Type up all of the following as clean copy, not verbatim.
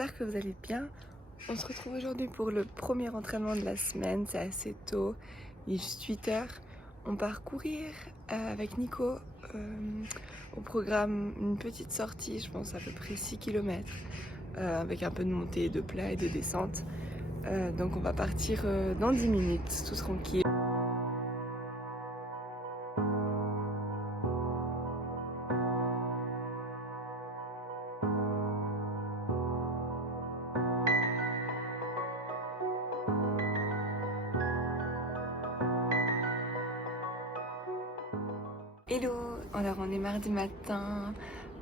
j'espère que vous allez bien. On se retrouve aujourd'hui pour le premier entraînement de la semaine, c'est assez tôt, il est juste 8h. On part courir avec Nico, au programme une petite sortie, je pense à peu près 6 km, avec un peu de montée, de plat et de descente. Donc on va partir dans 10 minutes, tout tranquille. Hello, alors on est mardi matin.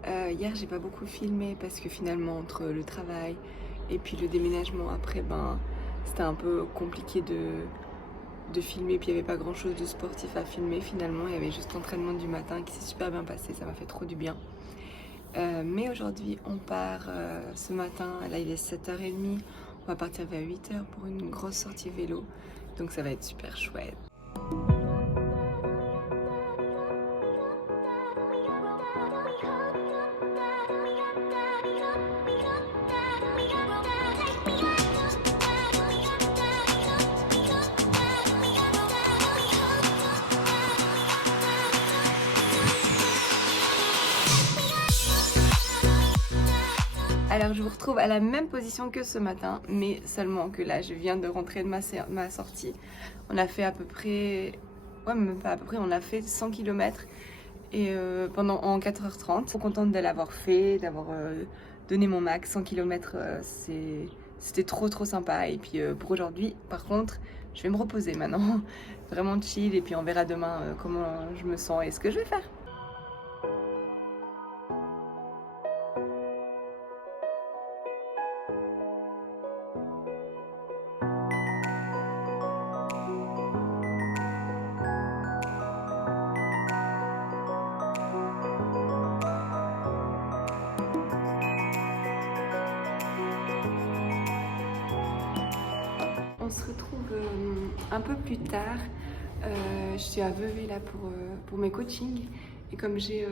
Hier j'ai pas beaucoup filmé parce que finalement entre le travail et puis le déménagement après, c'était un peu compliqué de filmer, puis il n'y avait pas grand chose de sportif à filmer finalement, il y avait juste l'entraînement du matin qui s'est super bien passé, ça m'a fait trop du bien. Mais aujourd'hui on part ce matin, là il est 7h30, on va partir vers 8h pour une grosse sortie vélo, donc ça va être super chouette. Alors je vous retrouve à la même position que ce matin, mais seulement que là je viens de rentrer de ma sortie. On a fait à peu près, ouais même pas à peu près, on a fait 100 km et en 4h30. Trop contente de l'avoir fait, d'avoir donné mon max. 100 km c'était trop sympa. Et puis pour aujourd'hui par contre je vais me reposer maintenant, vraiment chill, et puis on verra demain comment je me sens et ce que je vais faire. On se retrouve un peu plus tard. Je suis à Vevey là pour mes coachings, et comme j'ai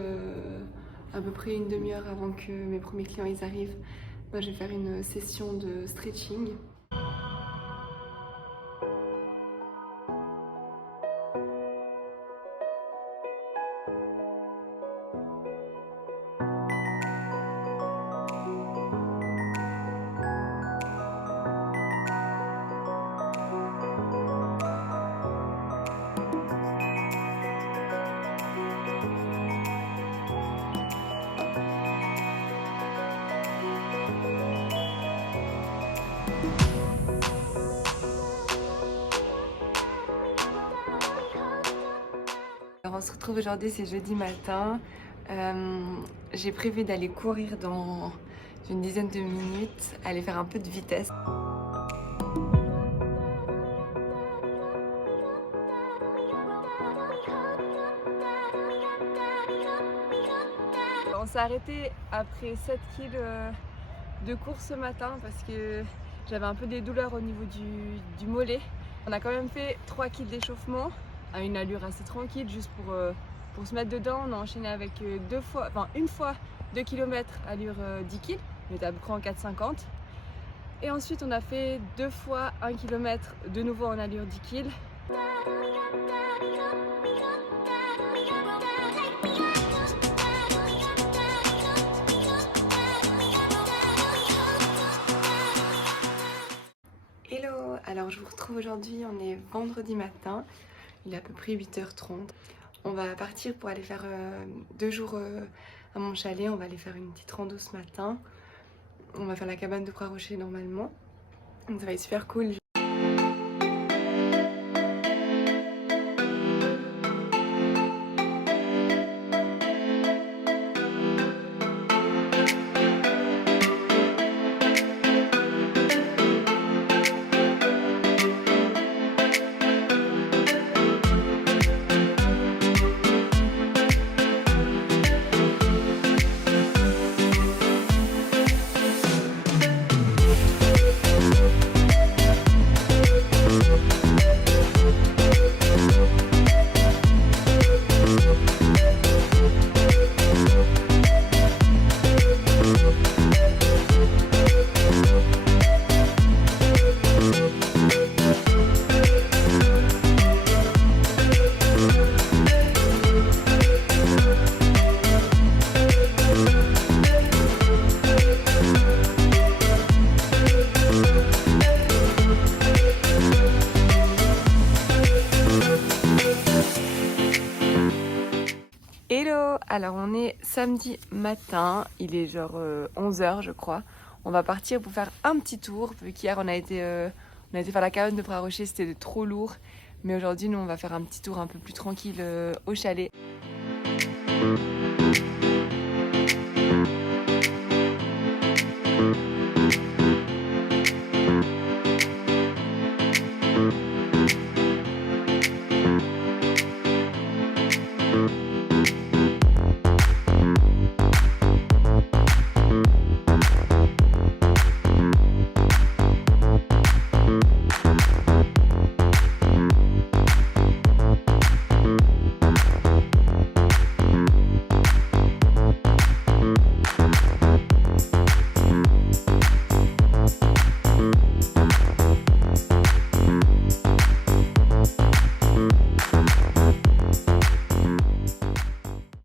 à peu près une demi-heure avant que mes premiers clients ils arrivent, je vais faire une session de stretching. Alors on se retrouve aujourd'hui, c'est jeudi matin. J'ai prévu d'aller courir dans une dizaine de minutes, aller faire un peu de vitesse. On s'est arrêté après 7 km de course ce matin parce que j'avais un peu des douleurs au niveau du mollet. On a quand même fait 3 km d'échauffement à une allure assez tranquille, juste pour se mettre dedans. On a enchaîné avec une fois 2 km allure 10 km, on était à peu près en 4,50. Et ensuite on a fait 2 fois 1 km de nouveau en allure 10 km. Hello, alors je vous retrouve aujourd'hui, on est vendredi matin, il est à peu près 8h30. On va partir pour aller faire 2 jours à mon chalet, on va aller faire une petite rando ce matin. On va faire la cabane de Croix-Rocher normalement, donc ça va être super cool. Alors on est samedi matin, il est genre 11h je crois. On va partir pour faire un petit tour, vu qu'hier on a été faire la cabane de Bras-Rocher, c'était trop lourd. Mais aujourd'hui nous on va faire un petit tour un peu plus tranquille au chalet.